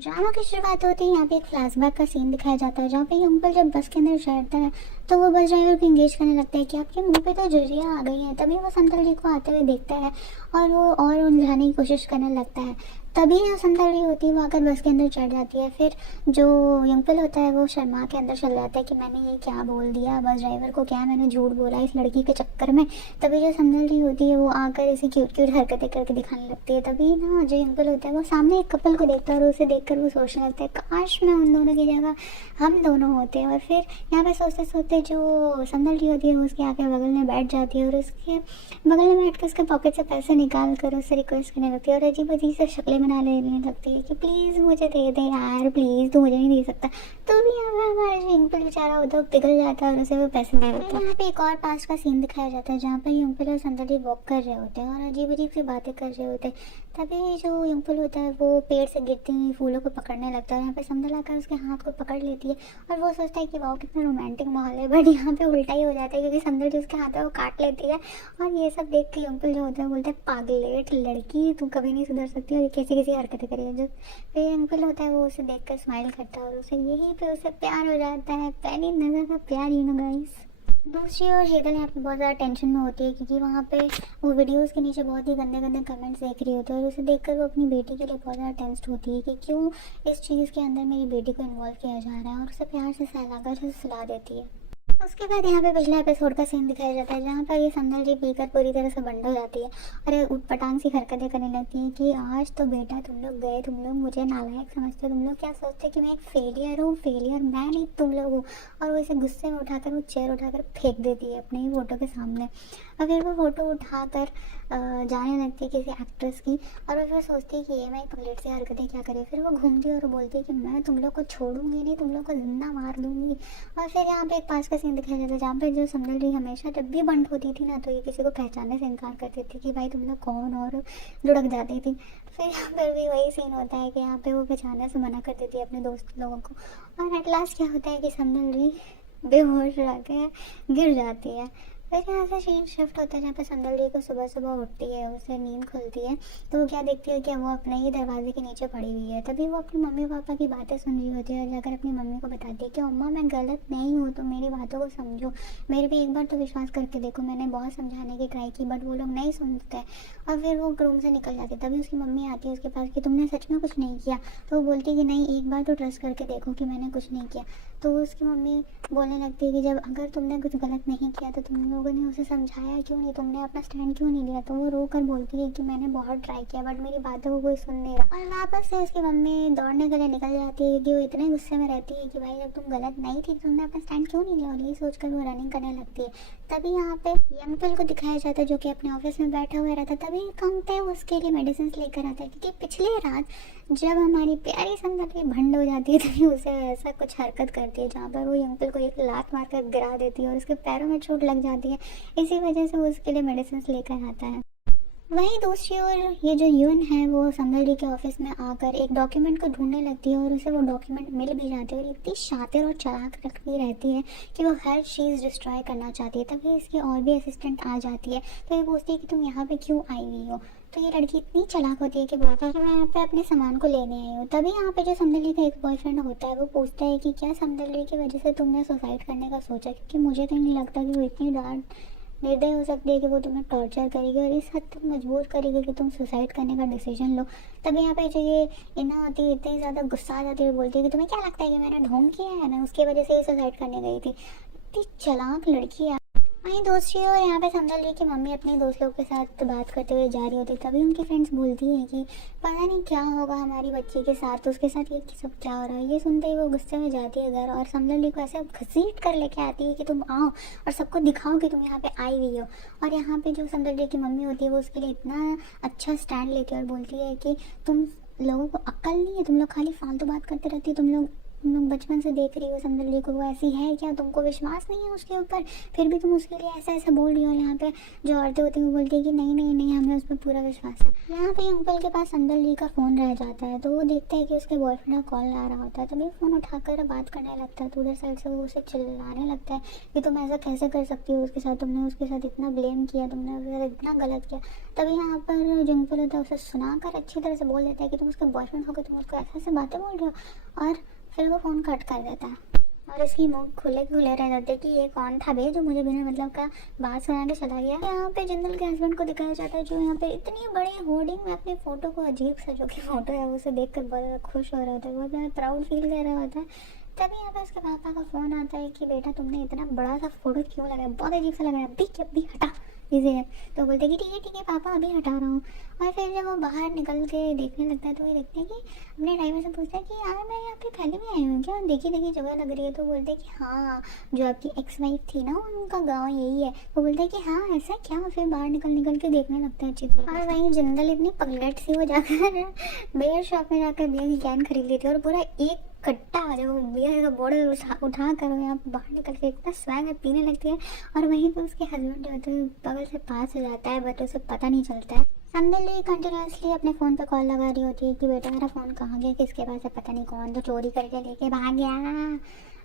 Drama की शुरुआत होती है यहाँ पे एक फ्लैशबैक का सीन दिखाया जाता है जहाँ पे ये अंकल जब बस के अंदर चढ़ता है तो वो बस ड्राइवर को इंगेज करने लगता है कि आपके मुंह पे तो झुर्रियाँ आ गई हैं। तभी वो संतल जी को आते हुए देखता है और वो और उलझाने की कोशिश करने लगता है। तभी जो संतल जी होती है वो आकर बस के अंदर चढ़ जाती है। फिर जो अंकल होता है वो शर्मा के अंदर चल जाता है कि मैंने ये क्या बोल दिया बस ड्राइवर को, क्या मैंने झूठ बोला इस लड़की के चक्कर में। तभी जो संतल जी होती है वो आकर ऐसी क्यूट क्यूट हरकतें करके दिखाने लगती है। तभी ना जो अंकल होता है वो सामने एक कपल को देखता है और उसे देखकर वो सोचने लगता है काश मैं उन दोनों की जगह हम दोनों होते। और फिर यहाँ पे सोचते सोचते जो संदल जी होती है वो उसके आके बगल में बैठ जाती है और उसके बगल में बैठ कर उसके पॉकेट से पैसे निकाल कर उससे रिक्वेस्ट करने लगती है और अजीब अजीब से शक्लें बना लेने लगती है कि प्लीज़ मुझे दे दे यार, प्लीज़ तू मुझे नहीं दे सकता। तो भी यहाँ पे हमारा जो अंकल बेचारा उधर पिघल जाता है और उसे वो पैसे दे देता है। यहाँ पे एक और पास का सीन दिखाया जाता है जहाँ पर ये अंकल और संदल जी वॉक कर रहे होते हैं और अजीब अजीब सी बातें कर रहे होते हैं। तभी जो अंकल होता है वो पेड़ से गिरती हुई फूलों को पकड़ने लगता है। यहाँ पे संदल आकर उसके हाथ को पकड़ लेती है और वो सोचता है कि वाह कितना रोमांटिक माहौल है। बट यहाँ पे उल्टा ही हो जाता है क्योंकि संदल जो उसके हाथ है वो काट लेती है और ये सब देख के अंकल जो होता है बोलते हैं पागलेट लड़की, तू कभी नहीं सुधर सकती और कैसी कैसी हरकतें करेगी। जो फिर अंकल होता है वो उसे देख कर स्माइल करता है और उसे यहीं पे उसे प्यार हो जाता है। पहली नज़र का प्यार, यू नो गाइस। दूसरी ओर हेदल यहाँ पे बहुत ज़्यादा टेंशन में होती है क्योंकि वहाँ पे वो वीडियोस के नीचे बहुत ही गंदे गंदे कमेंट्स देख रही होती है और उसे देखकर वो अपनी बेटी के लिए बहुत ज़्यादा टेंस्ड होती है कि क्यों इस चीज़ के अंदर मेरी बेटी को इन्वॉल्व किया जा रहा है और उसे प्यार से सहलाकर उसे सुला देती है। उसके बाद यहाँ पे पिछले एपिसोड का सीन दिखाया जाता है जहाँ पर ये संदल जी पीकर पूरी तरह से बंद हो जाती है और ये उटपटांग सी हरकतें करने लगती है कि आज तो बेटा तुम लोग गए, तुम लोग मुझे नालायक समझते हो, तुम लोग क्या सोचते हो कि मैं एक फेलियर हूँ, फेलियर मैं नहीं तुम लोग हो। और वो इसे गुस्से में उठाकर वो चेयर उठाकर फेंक देती है अपने ही फोटो के सामने और फिर वो फोटो उठाकर जाने लगती है किसी एक्ट्रेस की और वो फिर सोचती है कि ये मैं पगलेट से हरकतें क्या करे। फिर वो घूमती है और बोलती है कि मैं तुम लोग को छोड़ूंगी नहीं, तुम लोग को जिंदा मार दूंगी। और फिर यहाँ पे एक पास का सीन दिखाया जाता है जहाँ पे जो संदल जी हमेशा जब भी बंद होती थी ना तो ये किसी को पहचानने से इनकार करती थी कि भाई तुम लोग कौन, और लुढ़क जाती थी। फिर यहाँ पर भी वही सीन होता है कि यहाँ पे वो पहचानने से मना कर देती है अपने दोस्त लोगों को और एट लास्ट क्या होता है कि संदल जी बेहोश रहकर गिर जाती है। फिर यहाँ से सीन शिफ्ट होता है जहाँ पे संदल जी को सुबह सुबह उठती है, उसे नींद खुलती है तो वो क्या देखती है कि वो अपने ही दरवाजे के नीचे पड़ी हुई है। तभी वो अपनी मम्मी पापा की बातें सुन रही होती है और जाकर अपनी मम्मी को बताती है कि अम्मा मैं गलत नहीं हूँ, तो मेरी बातों को समझो, मेरे पे एक बार तो विश्वास करके देखो, मैंने बहुत समझाने की ट्राई की बट वो लोग नहीं सुनते। और फिर वो रूम से निकल जाती है। तभी उसकी मम्मी आती है उसके पास कि तुमने सच में कुछ नहीं किया। तो वो बोलती है कि नहीं, एक बार तो ट्रस्ट करके देखो कि मैंने कुछ नहीं किया। तो उसकी मम्मी बोलने लगती है कि जब अगर तुमने कुछ गलत नहीं किया तो तुम लोगों ने उसे समझाया क्यों नहीं, तुमने अपना स्टैंड क्यों नहीं लिया। तो वो रो कर बोलती है कि मैंने बहुत ट्राई किया बट मेरी बातों को कोई सुन नहीं रहा। और वापस से उसकी मम्मी दौड़ने के लिए निकल जाती है क्योंकि वो इतने गुस्से में रहती है कि भाई जब तुम गलत नहीं थी तुमने अपना स्टैंड क्यों नहीं लिया, और यही सोचकर वो रनिंग करने लगती है। तभी यहाँ पे अंकल को दिखाया जाता है जो कि अपने ऑफिस में बैठा हुआ रहता है। तभी कंते उसके लिए मेडिसिन लेकर आता है क्योंकि पिछली रात जब हमारी प्यारी संदल भंड हो जाती है तभी उसे ऐसा कुछ हरकत करती है जहाँ पर वो अंकल को एक लात मारकर गिरा देती है और उसके पैरों में चोट लग जाती है। इसी वजह से वो उसके लिए मेडिसिन लेकर आता है। वहीं दूसरी ओर ये जो यून है वो संदल जी के ऑफिस में आकर एक डॉक्यूमेंट को ढूंढने लगती है और उसे वो डॉक्यूमेंट मिल भी जाती है और इतनी शातिर और चालाक लड़की रहती है कि वो हर चीज़ डिस्ट्रॉय करना चाहती है। तभी इसकी और भी असिस्टेंट आ जाती है तो ये पूछती है कि तुम यहाँ पे क्यों आई हुई हो। तो ये लड़की इतनी चालाक होती है कि बोलती है कि मैं यहाँ पे अपने सामान को लेने आई हूँ। तभी यहाँ पे जो संदल जी का एक बॉयफ्रेंड होता है वो पूछता है कि क्या संदल जी की वजह से तुमने सुसाइड करने का सोचा, क्योंकि मुझे तो नहीं लगता कि वो इतनी डांट निर्दय हो सकती है कि वो तुम्हें टॉर्चर करेगी और इस हद तक मजबूर करेगी कि तुम सुसाइड करने का डिसीजन लो। तभी यहाँ पे जो ये इना होती है इतनी ज़्यादा गुस्सा आ जाती है, बोलती है कि तुम्हें क्या लगता है कि मैंने ढोंग किया है, मैं उसकी वजह से ही सुसाइड करने गई थी। इतनी चालाक लड़की है। वहीं दूसरी ओर यहाँ पे संदल जी की मम्मी अपने दोस्त लोग के साथ बात करते हुए जा रही होती है। तभी उनकी फ्रेंड्स बोलती है कि पता नहीं क्या होगा हमारी बच्ची के साथ, तो उसके साथ ये सब क्या हो रहा है। ये सुनते ही वो गुस्से में जाती है घर और संदल जी को ऐसे घसीट कर लेके आती है कि तुम आओ और सबको दिखाओ कि तुम यहाँ पे आई हुई हो। और यहाँ पे जो संदल जी की मम्मी होती है वो उसके लिए इतना अच्छा स्टैंड लेती है और बोलती है कि तुम लोगों को अक्ल नहीं है, तुम लोग खाली फालतू बात करते रहती है, तुम लोग तुम लोग बचपन से देख रही हो समदल को, वो ऐसी है क्या? तुमको विश्वास नहीं है उसके ऊपर, फिर भी तुम उसके लिए ऐसा ऐसा बोल रही हो। यहाँ पे जो औरतें होती हैं वो बोलती है कि नहीं नहीं नहीं, हमें उस पर पूरा विश्वास है। यहाँ पे अंकल के पास समदल का फ़ोन रह जाता है, तो वो देखते हैं कि उसके बॉयफ्रेंड का कॉल आ रहा होता है, तभी फ़ोन उठाकर बात करने लगता है। तो उधर साइड से वो उसे चिल्लाने लगता है कि तुम ऐसा कैसे कर सकती हो उसके साथ, तुमने उसके साथ इतना ब्लेम किया, तुमने उसके साथ इतना गलत किया। तभी यहाँ पर जो अंकल होता है उसे सुनाकर अच्छी तरह से बोल देता है कि तुम उसके बॉयफ्रेंड हो, तुम उसको ऐसे ऐसे बातें बोल रहे हो, और फिर वो फ़ोन कट कर देता है। और इसकी मुंह खुले खुले रह जाते कि ये कौन था बे जो मुझे बिना मतलब का बात सुना के चला गया। यहाँ पे जिंदल के हस्बैंड को दिखाया जाता है, जो यहाँ पे इतनी बड़ी होर्डिंग में अपनी फोटो को, अजीब सा जो कि फोटो है उसे देख कर बहुत ज़्यादा खुश हो रहा होता है, बहुत ज़्यादा प्राउड फील कर रहा होता है। तभी यहाँ पे उसके पापा का फ़ोन आता है कि बेटा तुमने इतना बड़ा सा फोटो क्यों लगाया, बहुत अजीब सा लग रहा है, अभी हटा इसे। तो बोलते कि ठीक है पापा, अभी हटा रहा हूँ। और फिर जब वो बाहर निकल के देखने लगता है तो ये देखते हैं कि अपने ड्राइवर से पूछता है कि यार मैं यहाँ पे पहले भी आई हूँ क्या, देखी देखी जगह लग रही है। तो बोलते हैं कि हाँ, जो आपकी एक्स वाइफ थी ना उनका गाँव यही है। वो बोलते हैं कि हाँ ऐसा क्या। फिर बाहर निकल के देखने लगता है अच्छी तरह। और वहीं जिंदल इतनी पगलेट सी हो जाकर बेयर शॉप में जाकर बियर की कैन खरीद लेती है, और पूरा एक कट्टा जो बियर का बॉर्डर उठा कर यहाँ बाहर निकल के इतना स्वैग है पीने लगती है। और वहीं पे उसके हस्बैंड जो होते हैं बगल से पास हो जाता है, बट उसे पता नहीं चलता है। समदल कंटिन्यूसली अपने फ़ोन पे कॉल लगा रही होती है कि बेटा मेरा फ़ोन कहाँ गया, किसके पास है, पता नहीं कौन तो चोरी करके लेके भाग गया।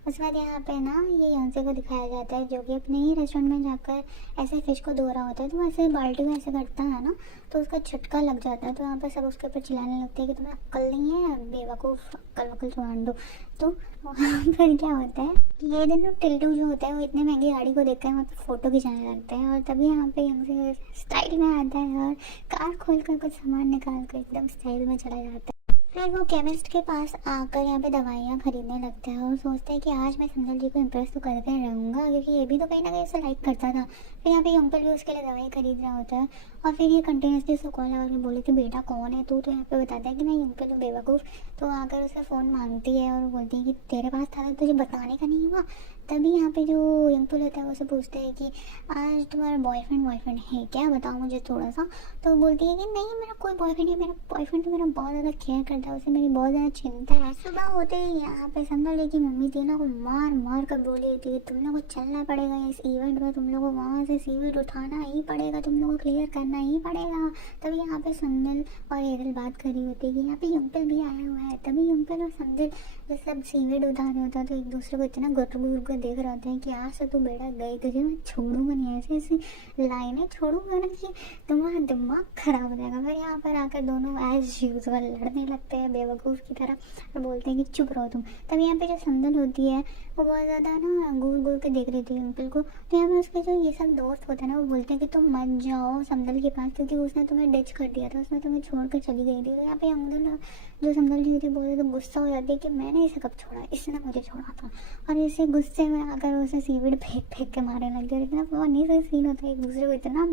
उसके बाद यहाँ पे ना ये योंसे को दिखाया जाता है, जो कि अपने ही रेस्टोरेंट में जाकर ऐसे फिश को धो रहा होता है। तो वैसे बाल्टी में ऐसे करता है ना, तो उसका झटका लग जाता है। तो यहाँ पर सब उसके ऊपर चिल्लाने लगते हैं कि तुम्हें अक्ल नहीं है बेवकूफ़, अक्ल वक्ल छुड़ान दो। तो वहाँ पर क्या होता है, ये दिन टिल्टू जो होता है वो इतने महंगी गाड़ी को देखकर वहाँ पर फ़ोटो खिंचाने लगते हैं। और तभी यहाँ पे हमसे स्टाइल में आता है और कार खोल कर कुछ सामान निकाल कर एकदम स्टाइल में चला जाता है। फिर वो केमिस्ट के पास आकर यहाँ पे दवाइयाँ खरीदने लगता है और सोचता है कि आज मैं समदल जी को इम्प्रेस तो करके रहूँगा, क्योंकि ये भी तो कहीं ना कहीं उसे लाइक करता था। फिर यहाँ पे अंकल भी उसके लिए दवाई खरीद रहा होता है, और फिर ये कंटिन्यूसली उसको कॉल लगा के बोले कि बेटा कौन है तू। तो यहाँ पे बताता है कि मैं अंकल हूँ बेवकूफ़। तो आकर उसे फ़ोन मांगती है और बोलती है कि तेरे पास था तो तुझे बताने का नहीं हुआ। तभी यहाँ पे जो अंकल होता है वो उसे पूछता है कि आज तुम्हारा बॉयफ्रेंड है क्या, बताओ मुझे थोड़ा सा। तो बोलती है कि नहीं मेरा कोई बॉयफ्रेंड है, मेरा बॉयफ्रेंड तो मेरा बहुत ज़्यादा केयर करता है, उसे मेरी बहुत ज़्यादा चिंता है। सुबह होते ही यहाँ पे समदल की मम्मी तीनों को मार मार कर बोली थी तुम लोग को चलना पड़ेगा इस इवेंट में, तुम लोग को वहाँ से सीवीड उठाना ही पड़ेगा, तुम लोग को क्लियर करना ही पड़ेगा। तभी यहाँ पे समदल और एरल बात कर रही होती है कि यहाँ पे अंकल भी आया हुआ है। तभी अंकल और समदल जब सब सीवीड उठा रहे होता है तो एक दूसरे को इतना घुट घूर कर देख रहे होते हैं कि आज से तू बेटा गई, तुझे मैं छोड़ूंगा नहीं, ऐसी ऐसी लाइनें छोड़ूंगा ना कि तुम्हारा दिमाग खराब हो जाएगा। फिर यहाँ पर आकर दोनों एज यूजुअल लड़ने लगते हैं बेवकूफ़ की तरह और बोलते हैं कि चुप रहो तुम। तब यहाँ पे जो समदल होती है वो बहुत ज़्यादा ना घूर घूर के देख रही थी अंकल को। तो यहाँ पे उसके जो ये सब दोस्त होते हैं ना वो बोलते हैं कि तुम मत जाओ समदल के पास, क्योंकि उसने तुम्हें डिच कर दिया था, उसने तुम्हें छोड़ कर चली गई थी। तो यहाँ पे अंकल जो समदल जी होती बोलते तो गुस्सा हो जाती है कि मैंने इसे कब छोड़ा, इसने मुझे छोड़ा था। और इसे गुस्से में आकर उसे सीवीड फेंक फेंक के मारने लग गया। इतना फनी सा सीन होता है, एक दूसरे को इतना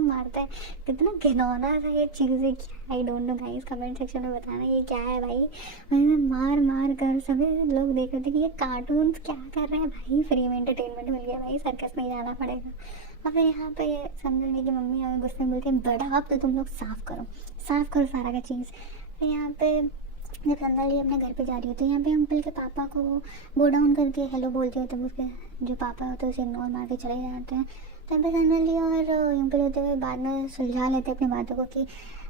मारते हैं, कितना घिनौना सा ये चीज़ है कि I don't know guys, comment section में बताना ये क्या है भाई। मार मार कर सभी लोग देख रहे थे कि ये कार्टून क्या कर रहे हैं भाई, फ्री में एंटरटेनमेंट मिल गया भाई, सर्कस नहीं जाना पड़ेगा। और फिर यहाँ पे समझने की मम्मी हमें गुस्से में बोलती है बड़ा अब तो तुम लोग साफ़ करो सारा का चीज़। फिर यहाँ पे जब समदल जी अपने घर पे जा रही होती है, यहाँ पे अंकल के पापा को बो डाउन करके हेलो बोलती है, तब उसके जो पापा होते हैं उसे इग्नोर मार के चले जाते हैं। तब पे समदल जी और अंकल होते हुए बाद में सुलझा लेते हैं अपनी बातों को कि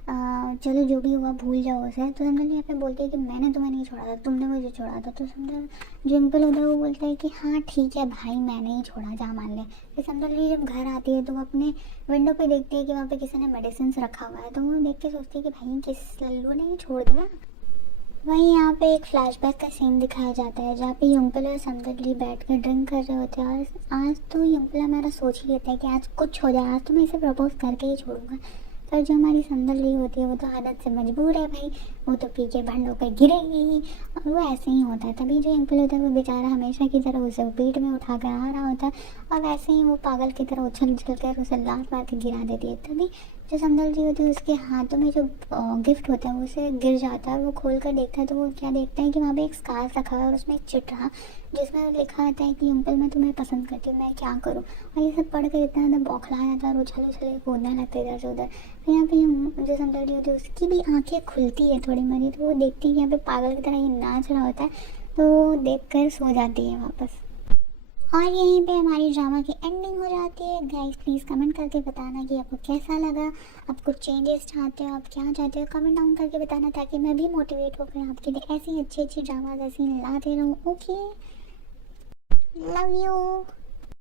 चलो जो भी हुआ भूल जाओ उसे। तो समदल यहाँ पे बोलती है कि मैंने तुम्हें नहीं छोड़ा था, तुमने मुझे छोड़ा था। तो समदल जो अंकल होता है वो बोलता है कि हाँ ठीक है भाई मैंने ही छोड़ा, जा मान ले। फिर समदल जी जब घर आती है तो वो अपने विंडो पे देखती है कि वहाँ पे किसी ने मेडिसिन रखा हुआ है। तो वो देख के सोचती है कि भाई किस लल्लू ने ही छोड़ दिया। वहीं यहाँ पे एक फ्लैशबैक का सीन दिखाया जाता है जहाँ पे युंगपल और समदल जी बैठ कर ड्रिंक कर रहे होते हैं। और आज तो युंगपल हमारा सोच ही लेता है कि आज कुछ हो जाए, आज तो मैं इसे प्रपोज करके ही छोड़ूंगा। पर जो हमारी समदल जी होती है वो तो आदत से मजबूर है भाई, वो तो पी के भंडों पर गिरेगी ही, और वो ऐसे ही होता है। तभी जो युंगपल होता है वो बेचारा हमेशा की तरह उसे पीठ में उठा कर आ रहा होता है, और वैसे ही वो पागल की तरह उछल उछल कर उसे लात मार के गिरा देती है। तभी जो समदल जी होती है उसके हाथों में जो गिफ्ट होता है वो उसे गिर जाता है, और वो खोल कर देखता है तो वो क्या देखता है कि वहाँ पे एक स्कार्फ रखा है और उसमें एक चिट्ठा जिसमें लिखा आता है कि अंकल मैं तुम्हें पसंद करती हूँ, मैं क्या करूँ। और ये सब पढ़ कर इतना ज़्यादा बौखला जाता है और उछल उछल कूदने लगता है इधर से उधर। फिर यहाँ पे जो समदल जी होती है उसकी भी आँखें खुलती है थोड़ी मरी, तो वो देखती है कि यहाँ पे पागल की तरह ये नाच रहा होता है। तो देखकर सो जाती है वापस। और यहीं पे हमारी ड्रामा की एंडिंग हो जाती है। गाइस प्लीज़ कमेंट करके बताना कि आपको कैसा लगा, आप कुछ चेंजेस चाहते हो, आप क्या चाहते हो, कमेंट डाउन करके बताना, ताकि मैं भी मोटिवेट होकर आपके लिए ऐसी अच्छी अच्छी ड्रामाज ऐसी लाते रहूँ। Okay, love you.